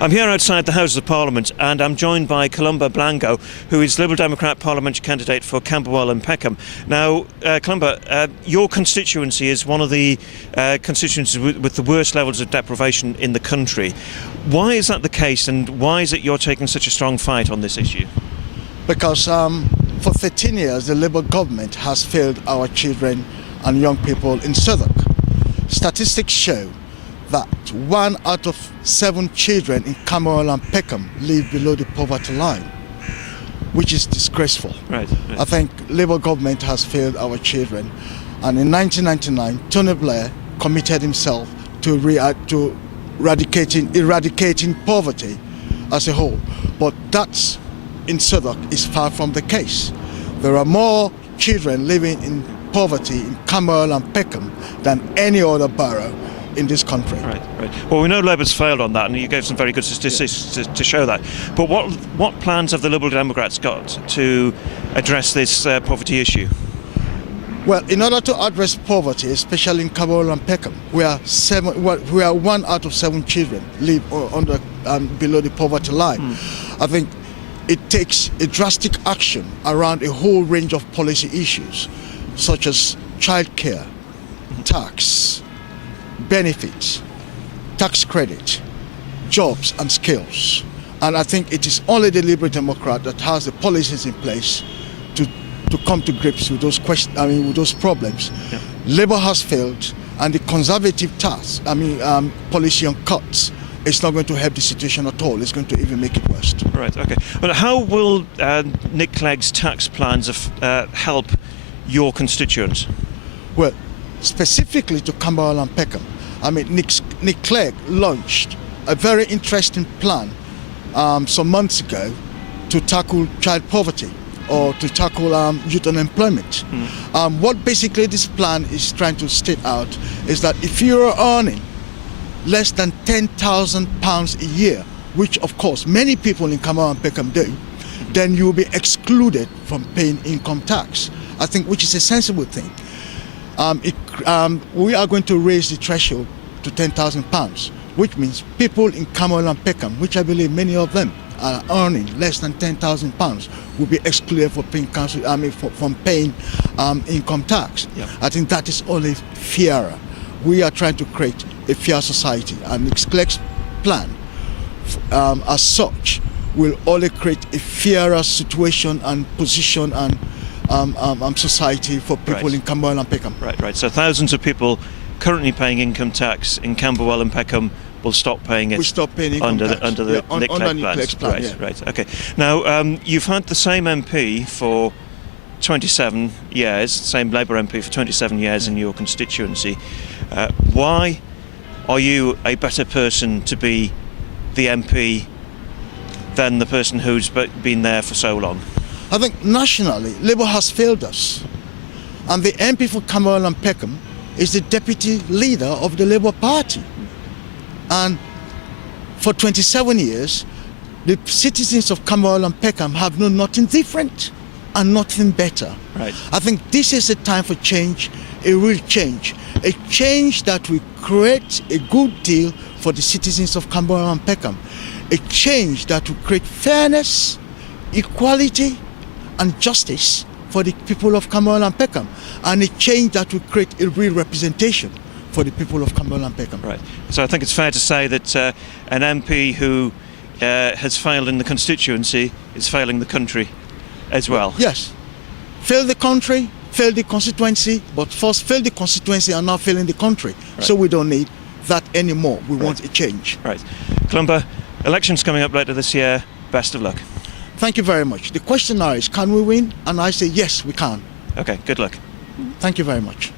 I'm here outside the Houses of Parliament and I'm joined by Columba Blango, who is Liberal Democrat parliamentary candidate for Camberwell and Peckham. Now, Columba, your constituency is one of the constituencies with the worst levels of deprivation in the country. Why is that the case, and why is it you're taking such a strong fight on this issue? Because for 13 years the Labour government has failed our children and young people in Southwark. Statistics show that 1 out of 7 children in Camberwell and Peckham live below the poverty line, which is disgraceful. Right. I think Labour government has failed our children, and in 1999 Tony Blair committed himself to eradicating poverty as a whole, but that's in Southwark is far from the case. There are more children living in poverty in Camberwell and Peckham than any other borough in this country. Right. Well, we know Labour's failed on that, and you gave some very good statistics to show that. But what plans have the Liberal Democrats got to address this poverty issue? Well, in order to address poverty, especially in Camberwell and Peckham, where 1 out of 7 children live below the poverty line, I think it takes a drastic action around a whole range of policy issues, such as childcare, tax, benefits, tax credit, jobs and skills. And I think it is only the Liberal Democrat that has the policies in place to come to grips with those problems. Yeah. Labour has failed, and the Conservative policy on cuts is not going to help the situation at all. It's going to even make it worse. Right, okay. Well, how will Nick Clegg's tax plans help your constituents? Well, specifically to Camberwell and Peckham, Nick Clegg launched a very interesting plan some months ago to tackle child poverty or to tackle youth unemployment. What basically this plan is trying to state out is that if you're earning less than £10,000 a year, which of course many people in Camberwell and Peckham do, then you will be excluded from paying income tax. I think which is a sensible thing. We are going to raise the threshold to £10,000, which means people in Camberwell and Peckham, which I believe many of them are earning less than £10,000, will be excluded from paying income tax. Yeah. I think that is only fairer. We are trying to create a fair society, and Nick Clegg's plan, as such, will only create a fairer situation and position and society for people in Camberwell and Peckham. Right. So thousands of people currently paying income tax in Camberwell and Peckham will stop paying it. We stop paying income tax under the Nick Clegg plans. Right. Okay. Now you've had the same MP for 27 years, same Labour MP for 27 years in your constituency. Why are you a better person to be the MP than the person who's been there for so long? I think nationally, Labour has failed us. And the MP for Camberwell and Peckham is the deputy leader of the Labour Party. And for 27 years, the citizens of Camberwell and Peckham have known nothing different and nothing better. Right. I think this is a time for change, a real change. A change that will create a good deal for the citizens of Camberwell and Peckham. A change that will create fairness, equality and justice for the people of Camberwell and Peckham, and a change that will create a real representation for the people of Camberwell and Peckham. Right. So I think it's fair to say that an MP who has failed in the constituency is failing the country as well. Yes. Fail the country, fail the constituency, but first fail the constituency and now failing the country. Right. So we don't need that anymore. We want a change. Right. Columba, elections coming up later this year. Best of luck. Thank you very much. The question now is, can we win? And I say, yes, we can. Okay, good luck. Thank you very much.